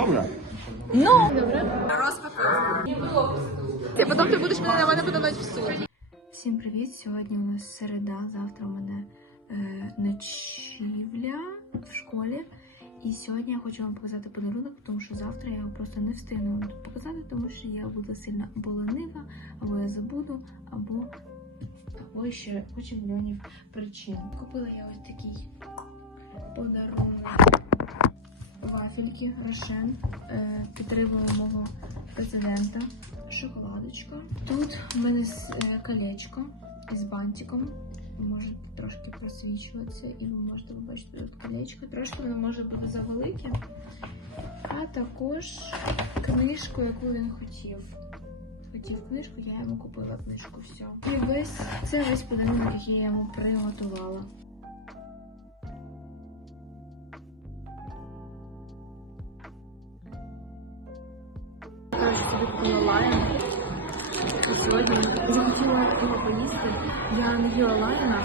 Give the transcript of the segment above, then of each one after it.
Добре. Ну, добре. Розпаковка. Ти потім ти будеш мене на мене подавати в суд. Всім привіт! Сьогодні у нас середа, завтра у мене е, ночівля в школі. І сьогодні я хочу вам показати подарунок, тому що завтра я його просто не встигну вам тут показати, тому що я буду сильно або ленива, або я забуду, або, або ще куча мільйонів причин. Купила я ось такий подарунок вафельки Рошен. Е, підтримую мого президента. Шоколадочка. Тут в мене е, колечко із бантиком. Може трошки просвічуватися, і ви можете побачити тут колечко. Трошки воно може бути завелике. А також книжку, яку він хотів. Хотів книжку, я йому купила книжку. Все. І весь це весь подарунок, який я йому приготувала. Я не їла лайма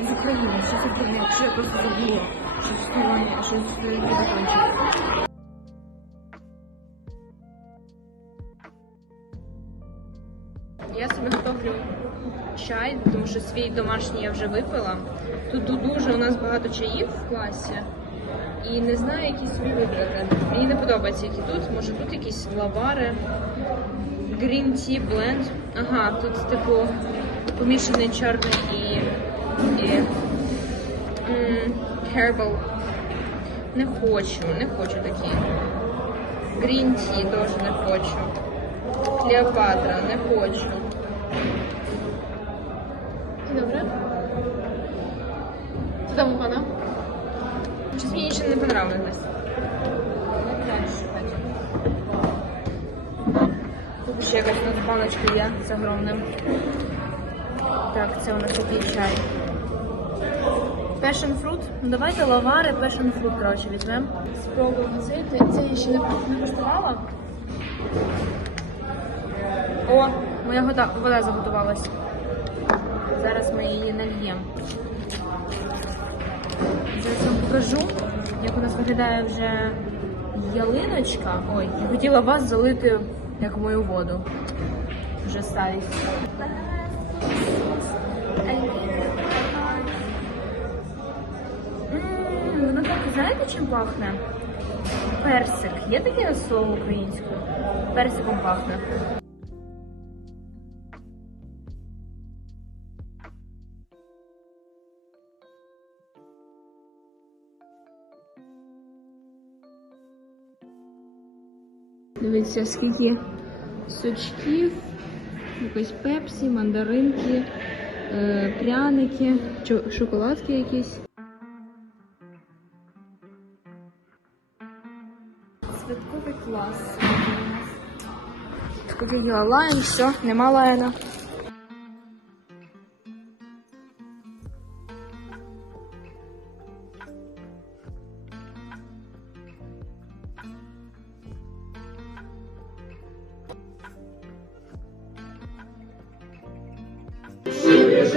з України. Що це фігня? Якщо я просто забула, що сьогодні, що сьогодні закінчиться. Я собі готовлю чай, тому що свій домашній я вже випила. Тут дуже у нас багато чаїв в класі. І не знаю, які собі вибрати. Мені не подобається, які тут. Може тут якісь лавари. Green Tea Blend. Ага, тут типу помішаний чорний і, і Herbal. Не хочу, не хочу такі. Green Tea теж не хочу. Клеопатра, не хочу. Добре. Це там вона? Щось мені ще не понравилось. Тут ще якась нас баночка є з огромним. Так, це у нас такий чай. Passion fruit. Ну давайте лавари, passion fruit, коротше, візьмемо. Спробуємо цей. Це- я ще не, не куштувала. О, моя вода, вода заготувалась. Зараз ми її нальємо. Зараз вам покажу, як у нас виглядає вже ялиночка. Ой, я хотіла вас залити як мою воду. Вже старість. М, Воно так, знаєте, чим пахне? Персик. Є таке слово українською? Персиком пахне. Дивіться, скільки сучків, якось пепсі, мандаринки, е, пряники, шоколадки якісь. Святковий клас. Поділа лайн, все, нема лайна.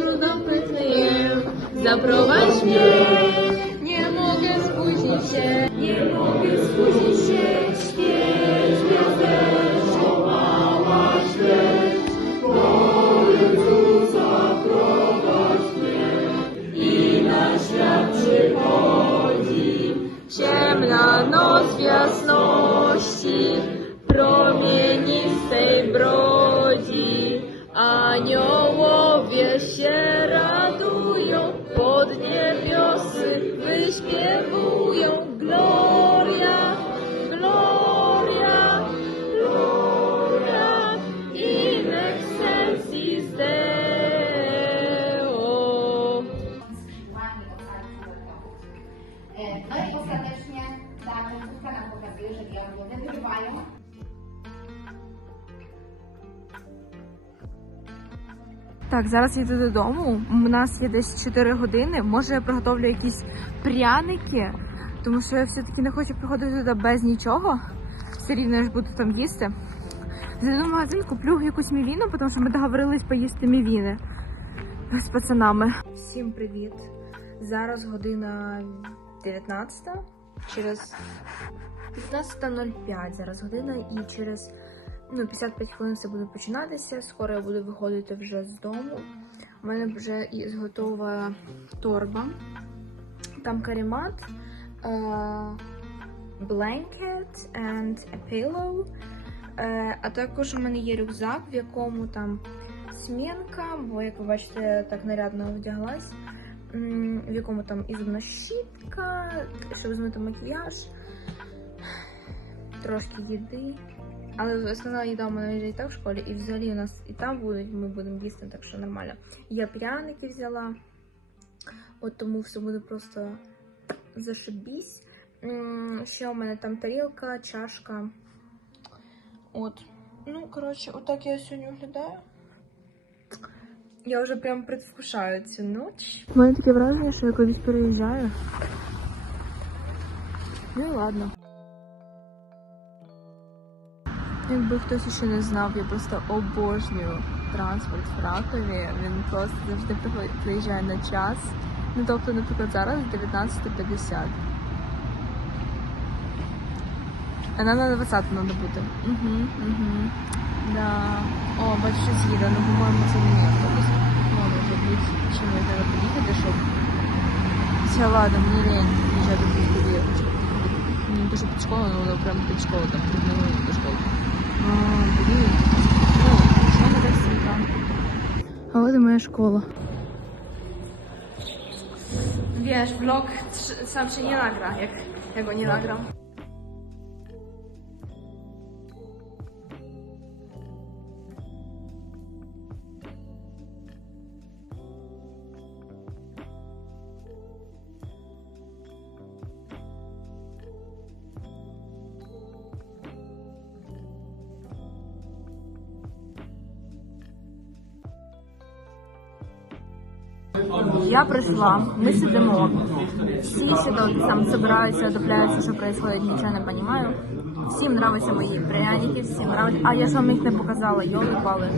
zapytnie, zaprowadź mnie. Nie mogę spóźnić się, nie mogę spóźnić się. Świeć gwiazdeczko, mała świeć, końcu zaprowadź mnie. I na świat przychodzi ciemna noc w jasności, promienistej brodzi. Aniołowie Так, зараз їду додому. У нас є десь 4 години. Може, я приготовлю якісь пряники, тому що я все-таки не хочу приходити туди без нічого. Все рівно я ж буду там їсти. Зайду в магазин, куплю якусь мівіну, тому що ми договорились поїсти мівіни з пацанами. Всім привіт! Зараз година 19. Через 15.05 зараз година і через ну, 55 хвилин все буде починатися. Скоро я буду виходити вже з дому. У мене вже і готова торба. Там каремат, blanket and a pillow. Е, а також у мене є рюкзак, в якому там смінка, бо, як ви бачите, я так нарядно вдяглась, в якому там і зубна щітка, щоб змити макіяж, трошки їди. Але основна їда у мене вже і так в школі, і взагалі у нас і там будуть, ми будемо їсти, так що нормально. Я пряники взяла, от тому все буде просто зашибісь. Ще у мене там тарілка, чашка. От. Ну, коротше, отак я сьогодні виглядаю. Я вже прям предвкушаю цю ніч. У мене таке враження, що я кудись переїжджаю. Ну і ладно. Якби хтось ще не знав, я просто обожнюю транспорт в Ракові. Він просто завжди приїжджає на час. Ну, тобто, наприклад, зараз 19.50. А нам на 20 треба бути. Угу, угу. Да. О, бачу, з'їде, ну, по-моєму, це не мій автобус. Може бути, чим треба поїхати, щоб... Все, ладно, мені лень їжджати до школи. Ну, дуже під школу, ну, воно прямо під школу, там, до школи. А, блін. Ну, що не так сімка? А от і моя школа. Wiesz, vlog trz- sam się nie nagra, jak ja go nie nagram. Я прийшла, ми сидимо. Всі сидять, там збираються, одупляються, що відбувається, нічого не розумію. Всім подобаються мої пряники, всім подобається. А я ж вам їх не показала, йоли пали.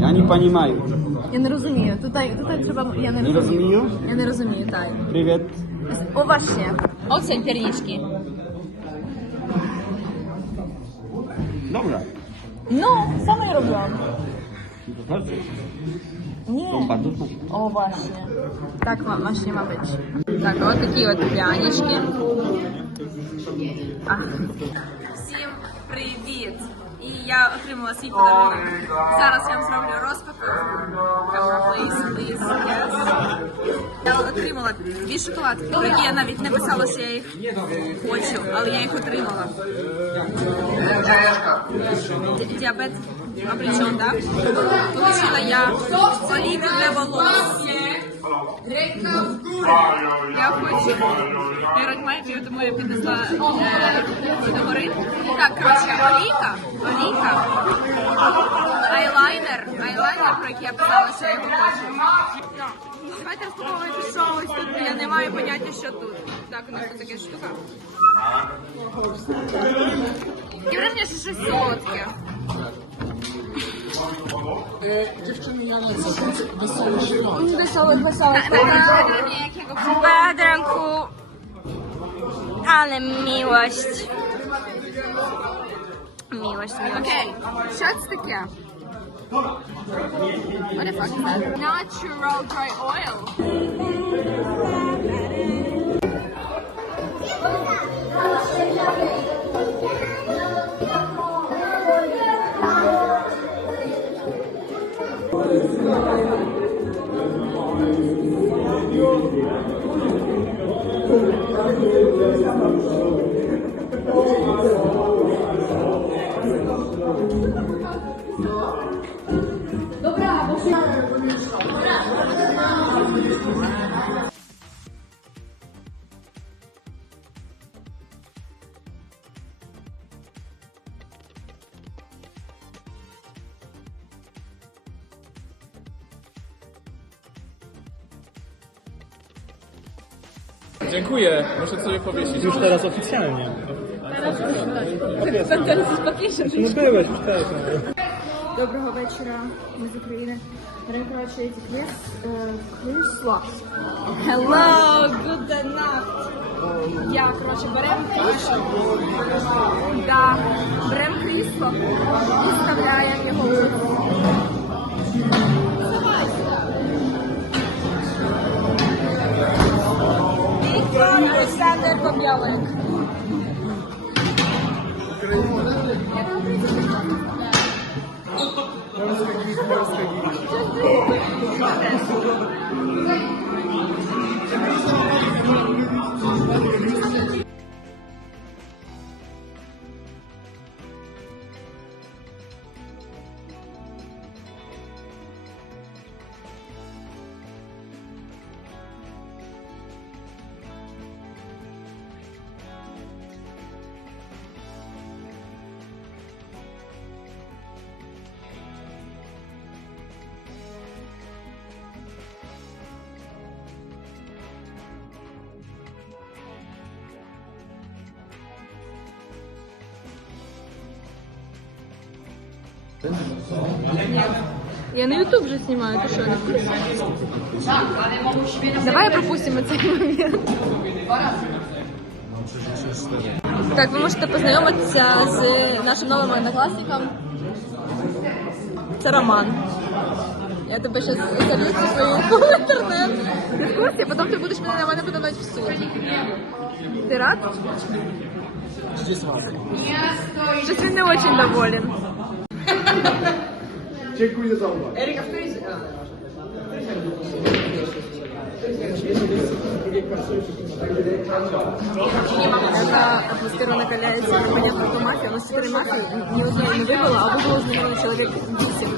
Ja nie понимаю. Я не розумію. Тут, тут треба. Я не Не розумію. розумію? Я не розумію, так. Привет. У вас ще. Оце пірніжки. Dobra. Ну, саме і роблю. To bardzo. Ні. To bardzo smaczne. О, właśnie. Tak ma, właśnie ma być. Tak, o такі от прянички. Всім привіт! І я отримала свій подарунок. Зараз я вам зроблю розпаковку. Я отримала дві шоколадки, які я навіть не писала, що я їх хочу, але я їх отримала. Діабет облечен, так? Получила я олійку для волос. Я хочу. Я розумію, тому я піднесла е, до. Так, коротше, олійка, олійка, айлайнер, айлайнер, про який я писала, що я його хочу. Давайте розпаковувати, що ось тут. Я не маю поняття, що тут. Так, у нас тут така штука. І враження, що щось солодке. dziewczyny Janece, wesoły Szymon. Wesołych, wesołych. Badranku. Ale miłość. Miłość, miłość. Okay, shots the cow. What the fuck is that? Natural dry oil. Dziękuję, muszę sobie powiesić. Już teraz oficjalnie. Teraz jest papieszem. No byłeś już też. Доброго вечора, ми з України. Коротше ці Кріс, Крісло. Hello, good night. Я, коротше, беремо крісло. Да, беремо крісло і вставляємо його в Олександр Побєлик. Я на YouTube вже знімаю, ти що, не в курсі? Давай пропустимо цей момент. Так, ви можете познайомитися з нашим новим однокласником. Це Роман. Я тебе зараз залізу свою в інтернет. Ти в курсі, потім ти будеш мене на мене подавати в суд. Ти рад? Щось він не дуже доволен. Когда атмосфера накаляется, непонятно, кто мафия. У нас четыре мафии, ни одной не выбыло, а выбыло наверное, человек 8.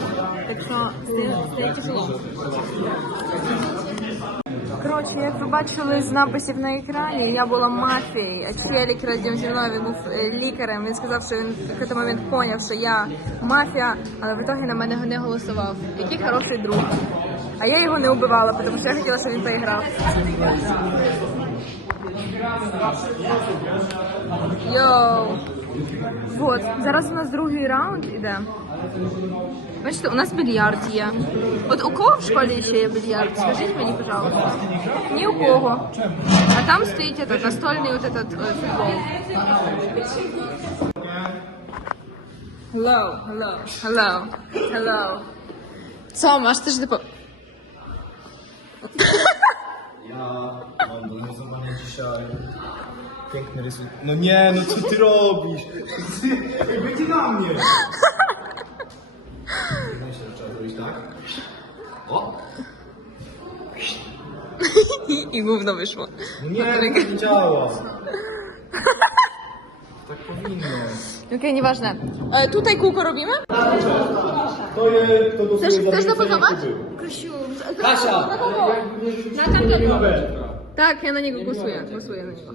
Так що стає, стає тяжело. Коротше, як ви бачили з написів на екрані, я була мафією, а челік разом був е, лікарем. Він сказав, що він в момент поняв, що я мафія, але в итоге на мене не голосував. Який хороший друг. А я його не вбивала, тому що я хотіла, щоб він поіграв. Йоу. Вот, зараз у нас другий раунд іде. Бачите, у нас більярд є. От у кого в школі ще є більярд? Скажіть мені, пожалуйста. Ні у кого. А там стоїть этот настольний вот этот е, футбол. Hello, hello, hello, hello. Co, masz też do... Ja mam do narysowania dzisiaj piękny rysunek. No nie, no co ty robisz? Będzie na mnie! Myślę, że trzeba zrobić tak. O! I, I gówno wyszło. No nie, to nie działa. Tak powinno. Okej, nieważne. E, tutaj kółko robimy? To jest, to Chcesz, głosuje za chcesz wyrzucenie zapozować? próby. Krysiu, Kasia! Na kogo? Na tamtego. Tak, ja na niego głosuję. Głosuję na niego.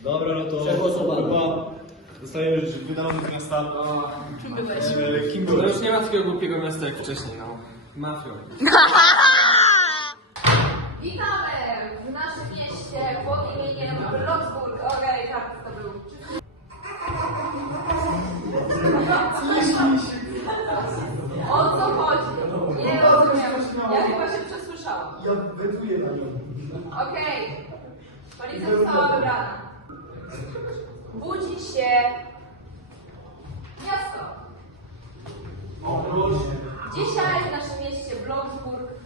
Dobra, no to chyba dostajesz wydaną z miasta. Czym byłeś? Kim No byłeś? już nie ma takiego głupiego miasta jak wcześniej, no. Mafią. Witamy w naszym mieście pod imieniem Bloksburg. Okej, tak, to był. O co chodzi? Nie rozumiem. Ja chyba się przesłyszałam. Ja wetuję na nią. Okej. Policja została wybrana. Się. Miasto. Dzisiaj w naszym mieście Bloksburg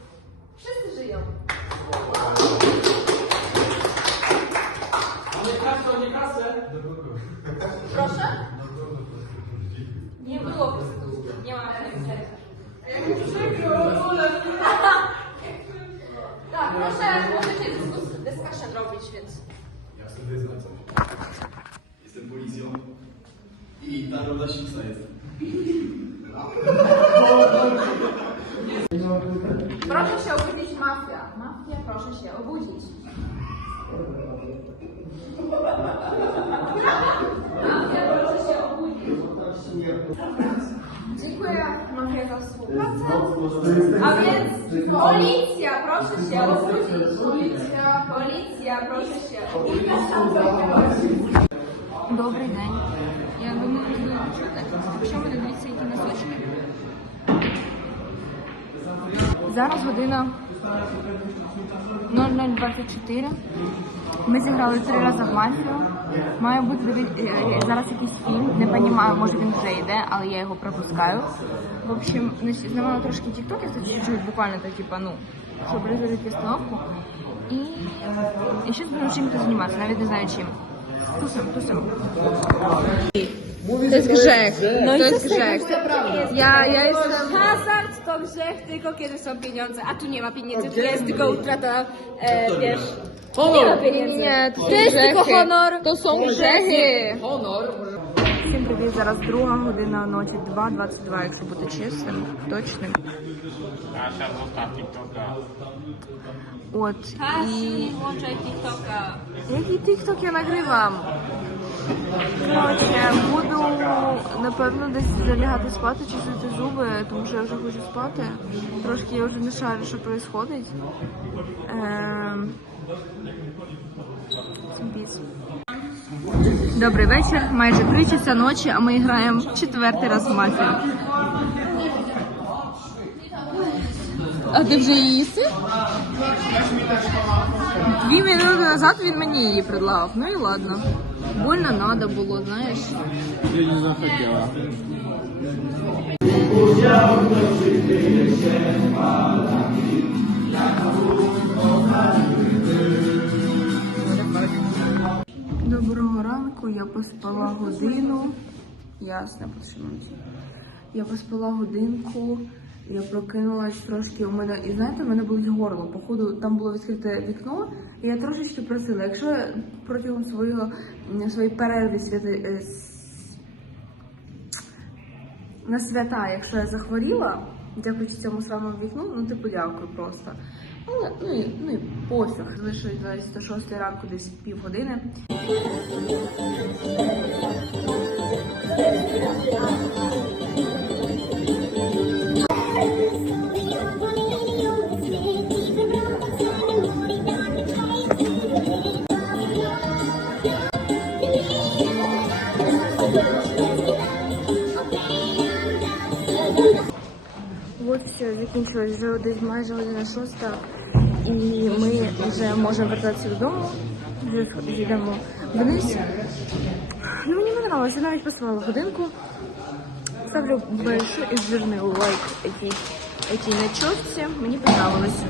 się obudzić. Policja, policja, proszę. Добрий день. Я думаю, ви чути. Якщо ви дивіться, які носочки. Зараз година 0024. Ми зіграли три рази в мафію. Має бути е, зараз якийсь фільм. Не розумію, може він вже йде, але я його пропускаю. В общем, знімала трошки тіктоків, буквально так, типа, ну, щоб розрядити установку. І, і ще будемо чим-то займатися, навіть не знаю чим. Тусим, тусим. To jest grzech. No to jest grzech. Ja, ja jestem... Hazard to grzech tylko kiedy są pieniądze, a tu nie ma pieniędzy, tu jest tylko utrata, e, wiesz, nie ma pieniędzy. Nie, to, To jest tylko honor. To są grzechy. Всім привіт, зараз друга година ночі, 2.22, якщо бути чесним, точним. От, і... Який тікток я нагрівам? Коротше, буду, напевно, десь залягати спати, чистити зуби, тому що я вже хочу спати. Трошки я вже не шарю, що відбувається. Всім піс. Добрий вечір, майже 3 часа ночі, а ми граємо четвертий раз в мафію. А ти вже її їси? Дві минути назад він мені її предлагав. Ну і ладно. Больно надо було, знаєш. Ty nie захотела. Доброго ранку, я поспала годину. Ясно, почнемося. Я поспала годинку, я прокинулась трошки. У мене, і знаєте, у мене болить горло. Походу, там було відкрите вікно, і я трошечки просила. Якщо я протягом свого своєї перерви святи, е, на свята, якщо я захворіла, дякуючи цьому самому вікну, ну типу дякую просто. Але ну і, ну і пофіг. Залишилось до 6 ранку десь півгодини. От закінчилось вже десь майже година шоста, і ми вже можемо вертатися додому. Вже їдемо вниз. Ну, мені подобалося, навіть посилала годинку. Ставлю большой і жирний лайк який на чорці. Мені подобалось.